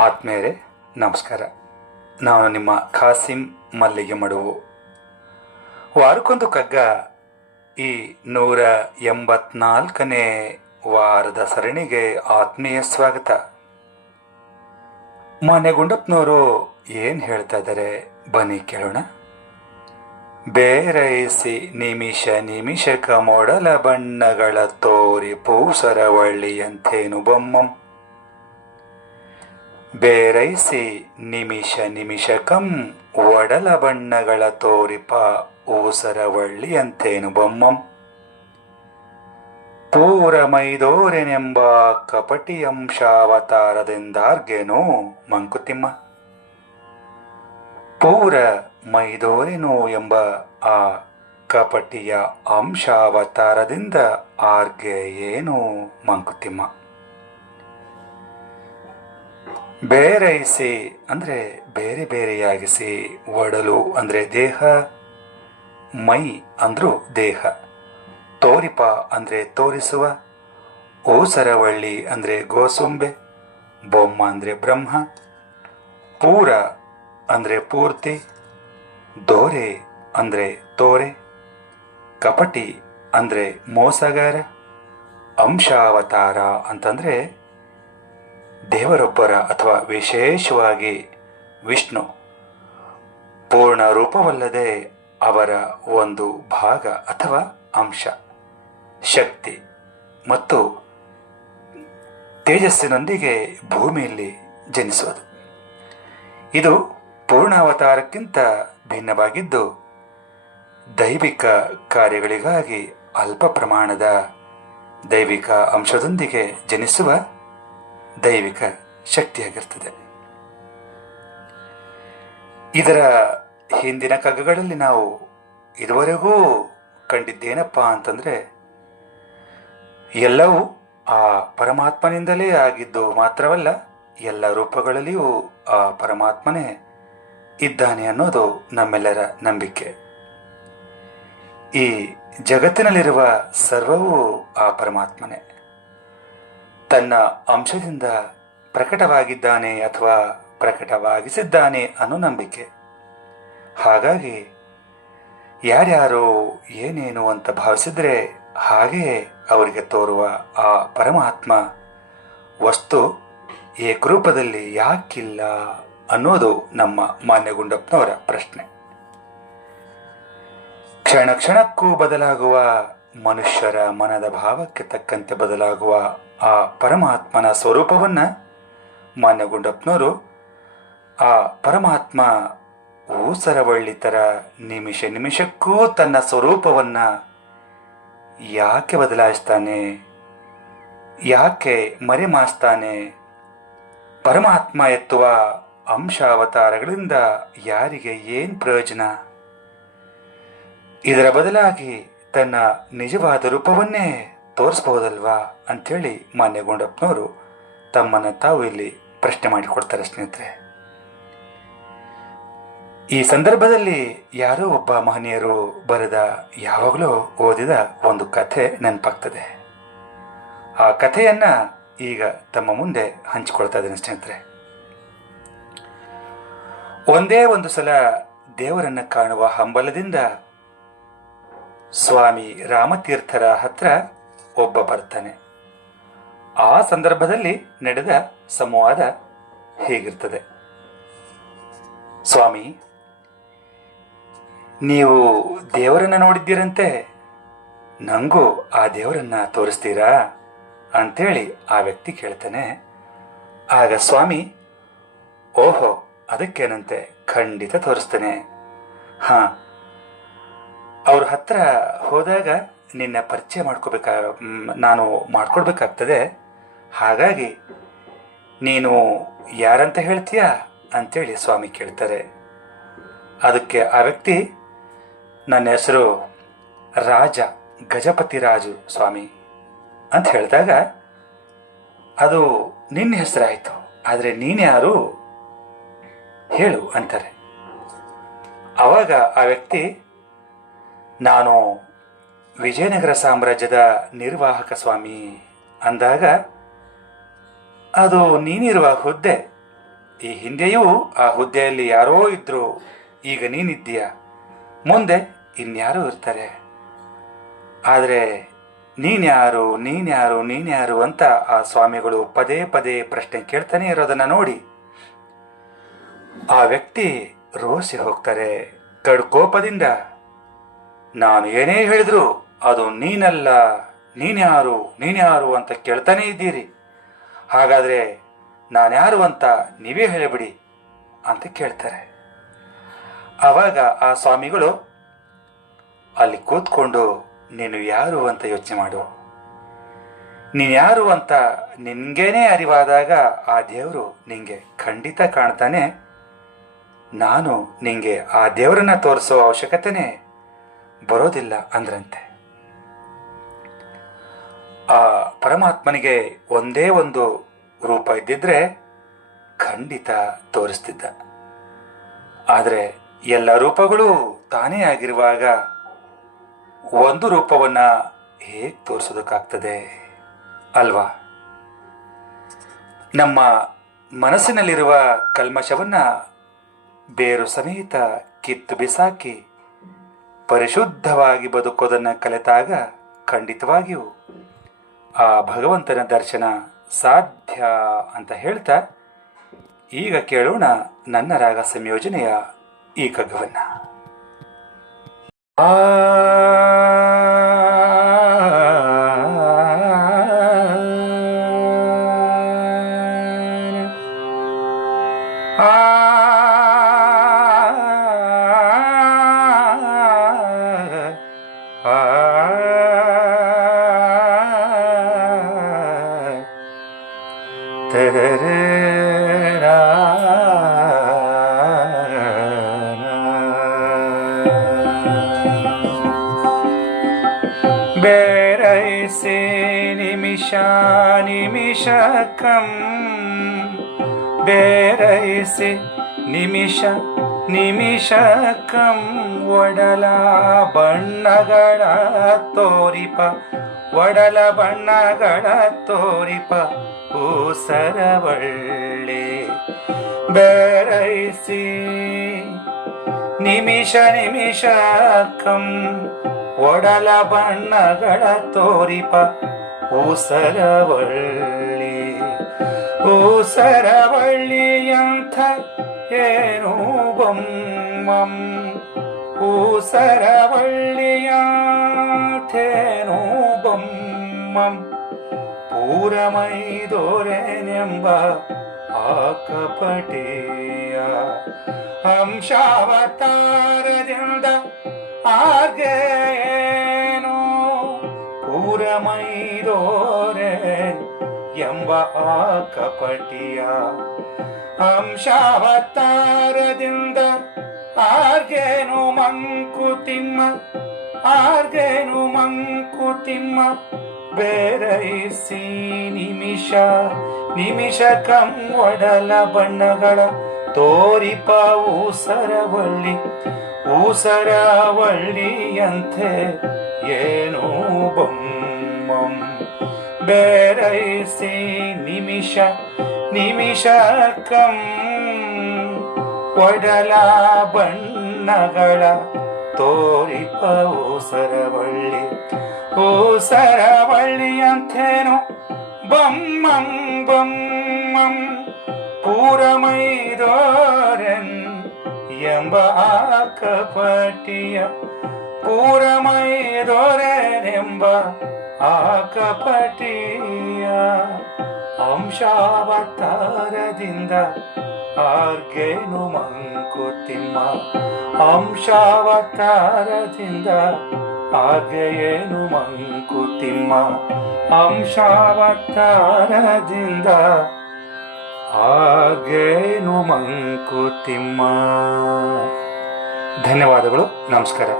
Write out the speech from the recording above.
ಆತ್ಮೇರೆ ನಮಸ್ಕಾರ. ನಾನು ನಿಮ್ಮ ಖಾಸಿಂ ಮಲ್ಲಿಗೆ ಮಡುವು. ವಾರಕ್ಕೊಂದು ಕಗ್ಗ ಈ 184ನೇ ವಾರದ ಸರಣಿಗೆ ಆತ್ಮೀಯ ಸ್ವಾಗತ. ಮಾನ್ಯ ಗುಂಡಪ್ಪನವರು ಏನು ಹೇಳ್ತಾ ಇದ್ದಾರೆ ಬನ್ನಿ ಕೇಳೋಣ. ಬೇರೈಸಿ ನಿಮಿಷ ನಿಮಿಷಕ ಮೊಡಲ ಬಣ್ಣಗಳ ತೋರಿ ಪೂಸರವಳ್ಳಿಯಂಥೇನು ಬೊಮ್ಮಂ. ಬೇರೈಸಿ ನಿಮಿಷ ನಿಮಿಷಕಂ ಒಡಲ ಬಣ್ಣಗಳ ತೋರಿಪ ಊಸರವಳ್ಳಿಯಂತೇನು ಬೊಮ್ಮಂ. ಪೂರ ಮೈದೋರೆನೆಂಬ ಕಪಟಿಯಂಶಾವತಾರದಿಂದಾರ್ಗೇನೋ ಮಂಕುತಿಮ್ಮ. ಪೂರ ಮೈದೋರೆನೋ ಎಂಬ ಆ ಕಪಟಿಯ ಅಂಶಾವತಾರದಿಂದ ಆರ್ಗೆ ಏನೋ ಮಂಕುತಿಮ್ಮ. ಬೇರೈಸಿ ಅಂದರೆ ಬೇರೆ ಬೇರೆಯಾಗಿಸಿ, ಒಡಲು ಅಂದರೆ ದೇಹ, ಮೈ ಅಂದ್ರೂ ದೇಹ, ತೋರಿಪ ಅಂದರೆ ತೋರಿಸುವ, ಓಸರವಳ್ಳಿ ಅಂದರೆ ಗೋಸೊಂಬೆ, ಬೊಮ್ಮ ಅಂದರೆ ಬ್ರಹ್ಮ, ಪೂರ ಅಂದರೆ ಪೂರ್ತಿ, ದೋರೆ ಅಂದರೆ ತೋರೆ, ಕಪಟಿ ಅಂದರೆ ಮೋಸಗಾರ, ಅಂಶಾವತಾರ ಅಂತಂದರೆ ದೇವರೊಬ್ಬರ ಅಥವಾ ವಿಶೇಷವಾಗಿ ವಿಷ್ಣು ಪೂರ್ಣ ರೂಪವಲ್ಲದೆ ಅವರ ಒಂದು ಭಾಗ ಅಥವಾ ಅಂಶ, ಶಕ್ತಿ ಮತ್ತು ತೇಜಸ್ಸಿನೊಂದಿಗೆ ಭೂಮಿಯಲ್ಲಿ ಜನಿಸುವುದು. ಇದು ಪೂರ್ಣಾವತಾರಕ್ಕಿಂತ ಭಿನ್ನವಾಗಿದ್ದು ದೈವಿಕ ಕಾರ್ಯಗಳಿಗಾಗಿ ಅಲ್ಪ ಪ್ರಮಾಣದ ದೈವಿಕ ಅಂಶದೊಂದಿಗೆ ಜನಿಸುವ ದೈವಿಕ ಶಕ್ತಿಯಾಗಿರ್ತದೆ. ಇದರ ಹಿಂದಿನ ಕಗ್ಗಗಳಲ್ಲಿ ನಾವು ಇದುವರೆಗೂ ಕಂಡಿದ್ದೇನಪ್ಪ ಅಂತಂದರೆ, ಎಲ್ಲವೂ ಆ ಪರಮಾತ್ಮನಿಂದಲೇ ಆಗಿದ್ದು ಮಾತ್ರವಲ್ಲ, ಎಲ್ಲ ರೂಪಗಳಲ್ಲಿಯೂ ಆ ಪರಮಾತ್ಮನೇ ಇದ್ದಾನೆ ಅನ್ನೋದು ನಮ್ಮೆಲ್ಲರ ನಂಬಿಕೆ. ಈ ಜಗತ್ತಿನಲ್ಲಿರುವ ಸರ್ವವೂ ಆ ಪರಮಾತ್ಮನೇ ತನ್ನ ಅಂಶದಿಂದ ಪ್ರಕಟವಾಗಿದ್ದಾನೆ ಅಥವಾ ಪ್ರಕಟವಾಗಿಸಿದ್ದಾನೆ ಅನ್ನೋ ನಂಬಿಕೆ. ಹಾಗಾಗಿ ಯಾರ್ಯಾರೋ ಏನೇನು ಅಂತ ಭಾವಿಸಿದ್ರೆ ಹಾಗೆಯೇ ಅವರಿಗೆ ತೋರುವ ಆ ಪರಮಾತ್ಮ ವಸ್ತು ಏಕರೂಪದಲ್ಲಿ ಯಾಕಿಲ್ಲ ಅನ್ನೋದು ನಮ್ಮ ಮಾನ್ಯ ಗುಂಡಪ್ಪನವರ ಪ್ರಶ್ನೆ. ಕ್ಷಣ ಕ್ಷಣಕ್ಕೂ ಬದಲಾಗುವ ಮನುಷ್ಯರ ಮನದ ಭಾವಕ್ಕೆ ತಕ್ಕಂತೆ ಬದಲಾಗುವ ಆ ಪರಮಾತ್ಮನ ಸ್ವರೂಪವನ್ನು ಮಾನ್ಯ ಗುಂಡಪ್ಪನವರು ಆ ಪರಮಾತ್ಮ ಊಸರವಳ್ಳಿ ಥರ ನಿಮಿಷ ನಿಮಿಷಕ್ಕೂ ತನ್ನ ಸ್ವರೂಪವನ್ನು ಯಾಕೆ ಬದಲಾಯಿಸ್ತಾನೆ, ಯಾಕೆ ಮರೆಮಾಚ್ತಾನೆ, ಪರಮಾತ್ಮ ಎತ್ತುವ ಅಂಶಾವತಾರಗಳಿಂದ ಯಾರಿಗೆ ಏನು ಪ್ರಯೋಜನ, ಇದರ ಬದಲಾಗಿ ತನ್ನ ನಿಜವಾದ ರೂಪವನ್ನೇ ತೋರಿಸಬಹುದಲ್ವಾ ಅಂಥೇಳಿ ಮಾನ್ಯ ಗುಂಡಪ್ಪನವರು ತಮ್ಮನ್ನು ತಾವು ಇಲ್ಲಿ ಪ್ರಶ್ನೆ ಮಾಡಿಕೊಡ್ತಾರೆ. ಸ್ನೇಹಿತರೆ, ಈ ಸಂದರ್ಭದಲ್ಲಿ ಯಾರೋ ಒಬ್ಬ ಮಹನೀಯರು ಬರೆದ, ಯಾವಾಗಲೂ ಓದಿದ ಒಂದು ಕಥೆ ನೆನಪಾಗ್ತದೆ. ಆ ಕಥೆಯನ್ನ ಈಗ ತಮ್ಮ ಮುಂದೆ ಹಂಚಿಕೊಳ್ತಾ ಇದ್ದೇನೆ. ಸ್ನೇಹಿತರೆ, ಒಂದೇ ಒಂದು ಸಲ ದೇವರನ್ನ ಕಾಣುವ ಹಂಬಲದಿಂದ ಸ್ವಾಮಿ ರಾಮತೀರ್ಥರ ಹತ್ರ ಒಬ್ಬ ಬರ್ತಾನೆ. ಆ ಸಂದರ್ಭದಲ್ಲಿ ನಡೆದ ಸಂವಾದ ಹೀಗಿರ್ತದೆ. ಸ್ವಾಮಿ, ನೀವು ದೇವರನ್ನ ನೋಡಿದ್ದೀರಂತೆ, ನನಗೂ ಆ ದೇವರನ್ನ ತೋರಿಸ್ತೀರಾ ಅಂಥೇಳಿ ಆ ವ್ಯಕ್ತಿ ಕೇಳ್ತಾನೆ. ಆಗ ಸ್ವಾಮಿ, ಓಹೋ, ಅದಕ್ಕೇನಂತೆ, ಖಂಡಿತ ತೋರಿಸ್ತೇನೆ. ಹಾಂ, ಅವ್ರ ಹತ್ರ ಹೋದಾಗ ನಿನ್ನ ಪರಿಚಯ ನಾನು ಮಾಡ್ಕೊಡ್ಬೇಕಾಗ್ತದೆ. ಹಾಗಾಗಿ ನೀನು ಯಾರಂತ ಹೇಳ್ತೀಯಾ ಅಂತೇಳಿ ಸ್ವಾಮಿ ಕೇಳ್ತಾರೆ. ಅದಕ್ಕೆ ಆ ವ್ಯಕ್ತಿ, ನನ್ನ ಹೆಸರು ರಾಜ, ಗಜಪತಿ ರಾಜು ಸ್ವಾಮಿ ಅಂತ ಹೇಳಿದಾಗ, ಅದು ನಿನ್ನ ಹೆಸರಾಯಿತು, ಆದರೆ ನೀನ್ಯಾರು ಹೇಳು ಅಂತಾರೆ. ಆವಾಗ ಆ ವ್ಯಕ್ತಿ, ನಾನು ವಿಜಯನಗರ ಸಾಮ್ರಾಜ್ಯದ ನಿರ್ವಾಹಕ ಸ್ವಾಮಿ ಅಂದಾಗ, ಅದು ನೀನಿರುವ ಹುದ್ದೆ ಈ ಹಿಂದೆಯೂ ಆ ಹುದ್ದೆಯಲ್ಲಿ ಯಾರೋ ಇದ್ರು, ಈಗ ನೀನಿದ್ದೀಯ, ಮುಂದೆ ಇನ್ಯಾರೋ ಇರ್ತಾರೆ. ಆದರೆ ನೀನ್ಯಾರು ನೀನ್ಯಾರು ನೀನ್ಯಾರು ಅಂತ ಆ ಸ್ವಾಮಿಗಳು ಪದೇ ಪದೇ ಪ್ರಶ್ನೆ ಕೇಳ್ತಾನೆ ಇರೋದನ್ನ ನೋಡಿ ಆ ವ್ಯಕ್ತಿ ರೋಸಿ ಹೋಗ್ತಾರೆ. ಕಡ್ಕೋಪದಿಂದ, ನಾನು ಏನೇ ಹೇಳಿದ್ರು ಅದು ನೀನಲ್ಲ, ನೀನ್ಯಾರು ನೀನ್ಯಾರು ಅಂತ ಕೇಳ್ತಾನೆ ಇದ್ದೀರಿ, ಹಾಗಾದರೆ ನಾನ್ಯಾರು ಅಂತ ನೀವೇ ಹೇಳಿಬಿಡಿ ಅಂತ ಕೇಳ್ತಾರೆ. ಆವಾಗ ಆ ಸ್ವಾಮಿಗಳು, ಅಲ್ಲಿ ಕೂತ್ಕೊಂಡು ನೀನು ಯಾರು ಅಂತ ಯೋಚನೆ ಮಾಡು. ನೀನು ಯಾರು ಅಂತ ನಿನ್ಗೇನೆ ಅರಿವಾದಾಗ ಆ ದೇವರು ನಿಂಗೆ ಖಂಡಿತ ಕಾಣ್ತಾನೆ. ನಾನು ನಿಂಗೆ ಆ ದೇವರನ್ನ ತೋರಿಸೋ ಅವಶ್ಯಕತೆನೇ ಬರೋದಿಲ್ಲ ಅಂದ್ರಂತೆ. ಆ ಪರಮಾತ್ಮನಿಗೆ ಒಂದೇ ಒಂದು ರೂಪ ಇದ್ದಿದ್ರೆ ಖಂಡಿತ ತೋರಿಸ್ತಿದ್ದ. ಆದರೆ ಎಲ್ಲ ರೂಪಗಳು ತಾನೇ ಆಗಿರುವಾಗ ಒಂದು ರೂಪವನ್ನ ಹೇಗೆ ತೋರಿಸೋದಕ್ಕಾಗ್ತದೆ ಅಲ್ವಾ? ನಮ್ಮ ಮನಸ್ಸಿನಲ್ಲಿರುವ ಕಲ್ಮಶವನ್ನ ಬೇರು ಸಮೇತ ಕಿತ್ತು ಬಿಸಾಕಿ ಪರಿಶುದ್ಧವಾಗಿ ಬದುಕೋದನ್ನು ಕಲಿತಾಗ ಖಂಡಿತವಾಗಿಯೂ ಆ ಭಗವಂತನ ದರ್ಶನ ಸಾಧ್ಯ ಅಂತ ಹೇಳ್ತಾ ಈಗ ಕೇಳೋಣ ನನ್ನ ರಾಗ ಸಂಯೋಜನೆಯ ಈ ಕಗ್ಗವನ್ನ. ಬೇರೈಸಿ ನಿಮಿಷ ನಿಮಿಷಕಂ, ಬೇರೈಸಿ ನಿಮಿಷ ನಿಮಿಷಕಂ, ಒಡಲ ಬಣ್ಣಗಳ ತೋರಿಪ, ಒಡಲ ಬಣ್ಣಗಳ ತೋರಿಪ ಊಸರವಳ್ಳಿ. ಬೇರೈಸಿ ನಿಮಿಷ ನಿಮಿಷಕಂ, ಒಡಲ ಬಣ್ಣಗಳ ತೋರಿಪ ಊಸರವಳ್ಳಿ. ಊಸರವಳ್ಳಿಯಂಥ ಏನು ಬೊಮ್ಮಂ, ಊಸರವಳ್ಳಿಯಂಥೇನು ಬೊಮ್ಮಂ, ಪೂರಮೈದೋರೆನೆಂಬ ಆಕಪಟಿಯ ಅಂಶಾವತಾರದಿಂದ ಆಗೇನು, ಪೂರಮೈದೋರೆ ಎಂಬ ಆಕಪಟಿಯ ಅಂಶಾವತಾರದಿಂದ ಆರ್ಗೇನು ಮಂಕುತಿಮ್ಮ, ಆರ್ಗೇನು ಮಂಕುತಿಮ್ಮ. ಬೇರೈಸಿ ನಿಮಿಷ ನಿಮಿಷಕಂ, ಒಡಲ ಬಣ್ಣಗಳ ತೋರಿಪ ಊಸರವಳ್ಳಿ. ಊಸರವಳ್ಳಿಯಂತೆ ಏನು ಬೊಮ್ಮಂ, ಬೇರೈಸಿ ನಿಮಿಷ ನಿಮಿಷಕಂ, ಒಡಲ ಬಣ್ಣಗಳ ತೋರಿಪ ಊಸರವಳ್ಳಿ. ಊಸರವಳ್ಳಿಯಂಥೇನು ಬೊಮ್ಮಂ ಬೊಮ್ಮಂ, ಪೂರಮೈದೋರೆನ್ ಎಂಬ ಆಕಪಟಿಯ, ಪೂರಮೈದೋರೆನೆಂಬ ಆಕಪಟಿಯ ಅಂಶಾವತಾರದಿಂದ ಆರ್ಗೇನು ಮಂಕುತಿಮ್ಮ, ಅಂಶಾವತಾರದಿಂದ ಆರ್ಗೇನು ಮಂಕುತಿಮ್ಮ, ಅಂಶಾವತಾರದಿಂದ ಆಗೇನು ಮಂಕುತಿಮ್ಮ. ಧನ್ಯವಾದಗಳು, ನಮಸ್ಕಾರ.